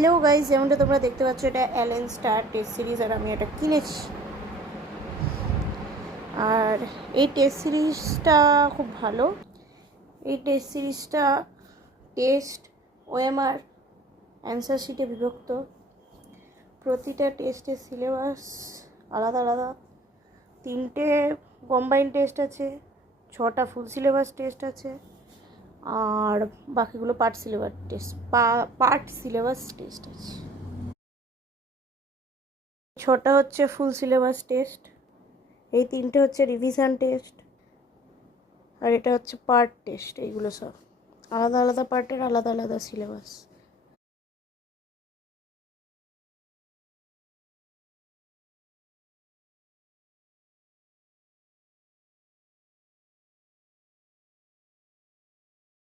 Hello guys, যেমনটা তোমরা দেখতে পাচ্ছ এটা অ্যালেন স্টার টেস্ট সিরিজ আর আমি এটা কিনেছি। আর এই টেস্ট সিরিজটা খুব ভালো। এই টেস্ট সিরিজটা টেস্ট, ওএমআর, অ্যান্সার শিটে বিভক্ত। প্রতিটা টেস্টের সিলেবাস আলাদা আলাদা। 3টে কম্বাইন টেস্ট আছে, 6টা ফুল সিলেবাস টেস্ট আছে, আর বাকিগুলো পার্ট সিলেবাস টেস্ট আছে। 6টা হচ্ছে ফুল সিলেবাস টেস্ট, এই 3টে হচ্ছে রিভিশন টেস্ট, আর এটা হচ্ছে পার্ট টেস্ট। এইগুলো সব আলাদা আলাদা পার্টের আলাদা আলাদা সিলেবাস।